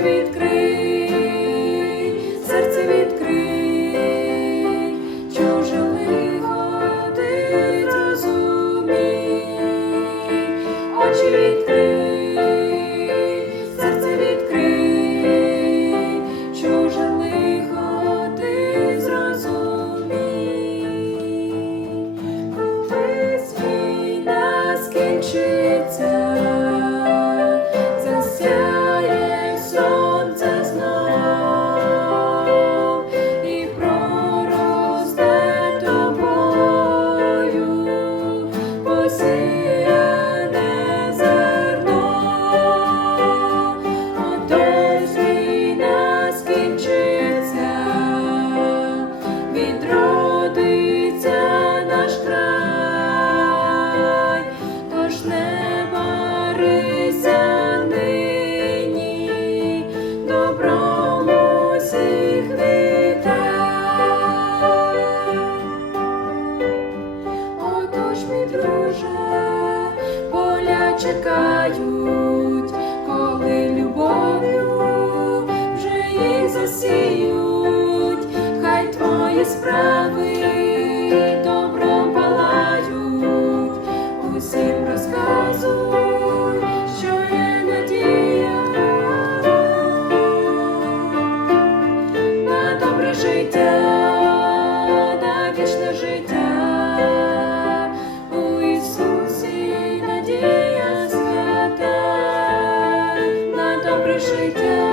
відкрив. чекають, коли любов'ю вже їх засіють, хай твої справи. життя.